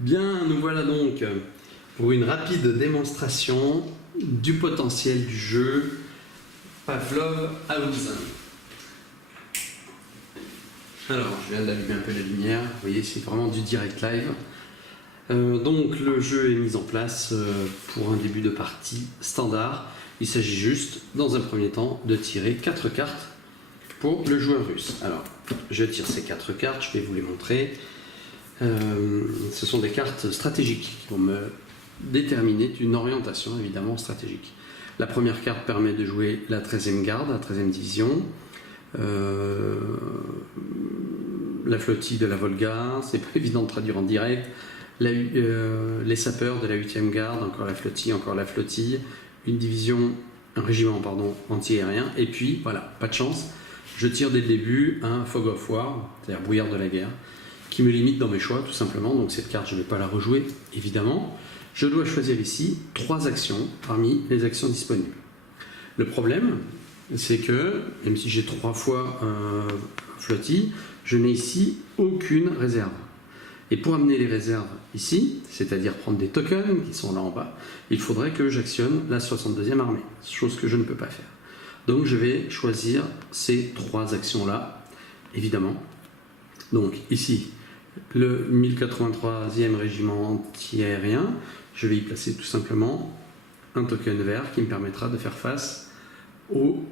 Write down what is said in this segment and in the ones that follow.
Bien, nous voilà donc pour une rapide démonstration du potentiel du jeu Pavlov-Hausen. Alors, je viens d'allumer un peu la lumière, vous voyez, c'est vraiment du direct live. Donc, le jeu est mis en place pour un début de partie standard. Il s'agit juste, dans un premier temps, de tirer 4 cartes pour le joueur russe. Alors, je tire ces 4 cartes, je vais vous les montrer. Ce sont des cartes stratégiques qui vont me déterminer une orientation évidemment stratégique. La première carte permet de jouer la 13e garde, la 13e division, la flottille de la Volga, c'est pas évident de traduire en direct, les sapeurs de la 8e garde, encore la flottille, une division, un régiment pardon, anti-aérien, et puis voilà, pas de chance, je tire dès le début un Fog of War, c'est-à-dire brouillard de la guerre, qui me limite dans mes choix tout simplement, donc cette carte je ne vais pas la rejouer évidemment. Je dois choisir ici 3 actions parmi les actions disponibles. Le problème c'est que, même si j'ai 3 fois flottille, je n'ai ici aucune réserve. Et pour amener les réserves ici, c'est-à-dire prendre des tokens qui sont là en bas, il faudrait que j'actionne la 62e armée, chose que je ne peux pas faire. Donc je vais choisir ces 3 actions là, évidemment. Donc ici, le 1083e régiment anti-aérien, je vais y placer tout simplement un token vert qui me permettra de faire face aux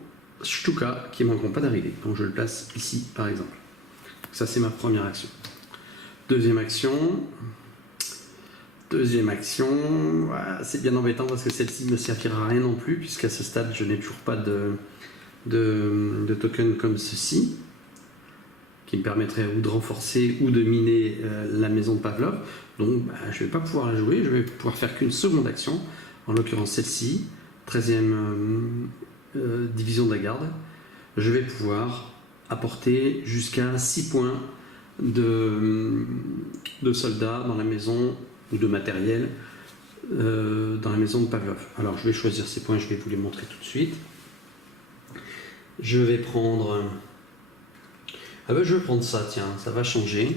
Stuka qui ne manqueront pas d'arriver. Donc je le place ici par exemple. Ça c'est ma première action. Deuxième action, voilà, c'est bien embêtant parce que celle-ci ne me servira à rien non plus puisqu'à ce stade je n'ai toujours pas de token comme ceci, qui me permettrait ou de renforcer ou de miner la maison de Pavlov. Donc je ne vais pas pouvoir la jouer, je vais pouvoir faire qu'une seconde action, en l'occurrence celle-ci, 13e division de la garde. Je vais pouvoir apporter jusqu'à 6 points de soldats dans la maison, ou de matériel dans la maison de Pavlov. Alors je vais choisir ces points, je vais vous les montrer tout de suite. Je vais prendre... je vais prendre ça, tiens, ça va changer.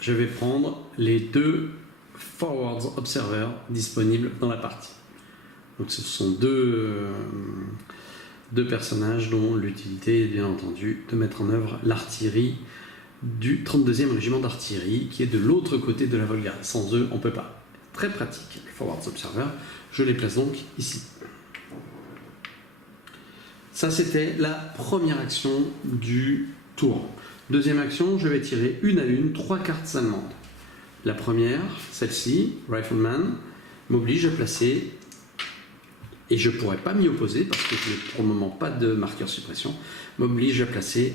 Je vais prendre les 2 Forwards Observers disponibles dans la partie. Donc ce sont deux personnages dont l'utilité est bien entendu de mettre en œuvre l'artillerie du 32e régiment d'artillerie qui est de l'autre côté de la Volga. Sans eux, on ne peut pas. Très pratique, les Forwards Observers. Je les place donc ici. Ça, c'était la première action du tour. Deuxième action, je vais tirer une à une 3 cartes allemandes. La première, celle-ci, Rifleman, m'oblige à placer, et je ne pourrais pas m'y opposer parce que je n'ai pour le moment pas de marqueur suppression, m'oblige à placer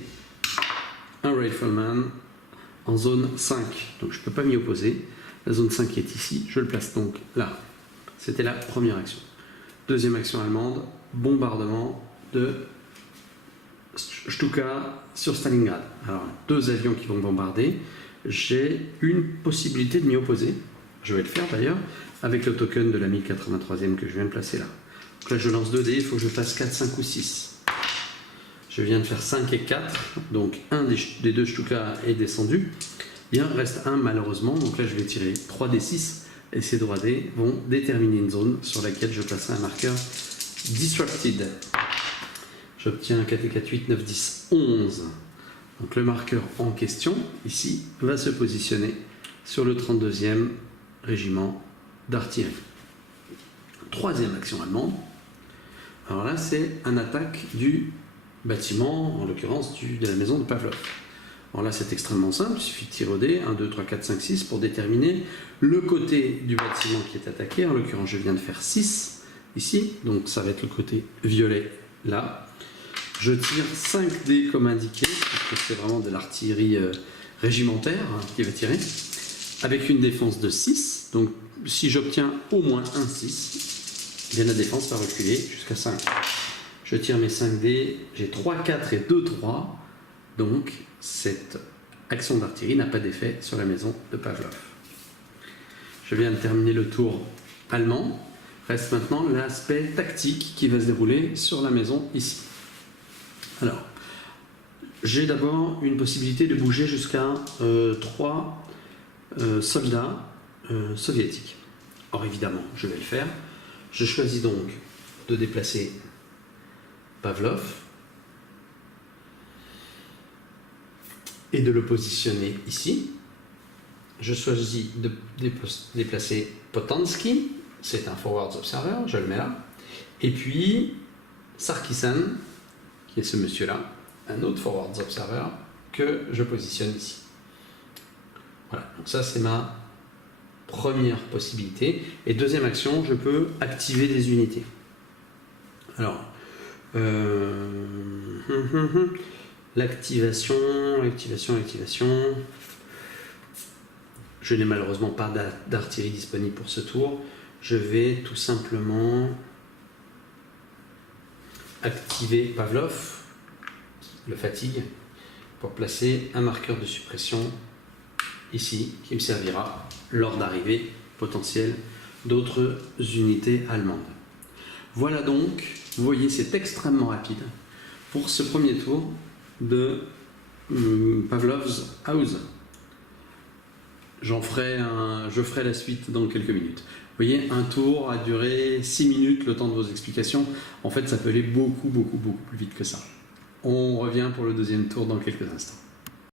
un Rifleman en zone 5. Donc je ne peux pas m'y opposer. La zone 5 est ici, je le place donc là. C'était la première action. Deuxième action allemande, bombardement de Stuka sur Stalingrad. Alors, 2 avions qui vont bombarder. J'ai une possibilité de m'y opposer. Je vais le faire d'ailleurs, avec le token de la 1083e que je viens de placer là. Donc là, je lance 2 dés, il faut que je fasse 4, 5 ou 6. Je viens de faire 5 et 4, donc un des 2 Stuka est descendu. Il en reste un malheureusement, donc là je vais tirer 3 d 6 et ces 3 dés vont déterminer une zone sur laquelle je placerai un marqueur Disrupted. J'obtiens un 4 et 4, 8, 9, 10, 11. Donc le marqueur en question, ici, va se positionner sur le 32e régiment d'artillerie. Troisième action allemande. Alors là, c'est un attaque du bâtiment, en l'occurrence de la maison de Pavlov. Alors là, c'est extrêmement simple, il suffit de tirer au dé, 1, 2, 3, 4, 5, 6, pour déterminer le côté du bâtiment qui est attaqué. En l'occurrence, je viens de faire 6 ici, donc ça va être le côté violet là. Je tire 5 dés comme indiqué, parce que c'est vraiment de l'artillerie régimentaire qui va tirer, avec une défense de 6. Donc si j'obtiens au moins un 6, bien la défense va reculer jusqu'à 5. Je tire mes 5 dés, j'ai 3, 4 et 2, 3. Donc cette action d'artillerie n'a pas d'effet sur la maison de Pavlov. Je viens de terminer le tour allemand. Reste maintenant l'aspect tactique qui va se dérouler sur la maison ici. Alors, j'ai d'abord une possibilité de bouger jusqu'à 3 soldats soviétiques. Or évidemment, je vais le faire. Je choisis donc de déplacer Pavlov et de le positionner ici. Je choisis de déplacer Potansky, c'est un forwards observer, je le mets là. Et puis Sarkisyan, qui est ce monsieur-là, un autre forwards observer que je positionne ici. Voilà, donc ça c'est ma première possibilité. Et deuxième action, je peux activer des unités. Alors, l'activation. Je n'ai malheureusement pas d'artillerie disponible pour ce tour. Je vais tout simplement activer Pavlov, le fatigue, pour placer un marqueur de suppression ici, qui me servira lors d'arrivée potentielle d'autres unités allemandes. Voilà donc, vous voyez, c'est extrêmement rapide pour ce premier tour de Pavlov's House. Je ferai la suite dans quelques minutes. Vous voyez, un tour a duré 6 minutes, le temps de vos explications. En fait, ça peut aller beaucoup plus vite que ça. On revient pour le deuxième tour dans quelques instants.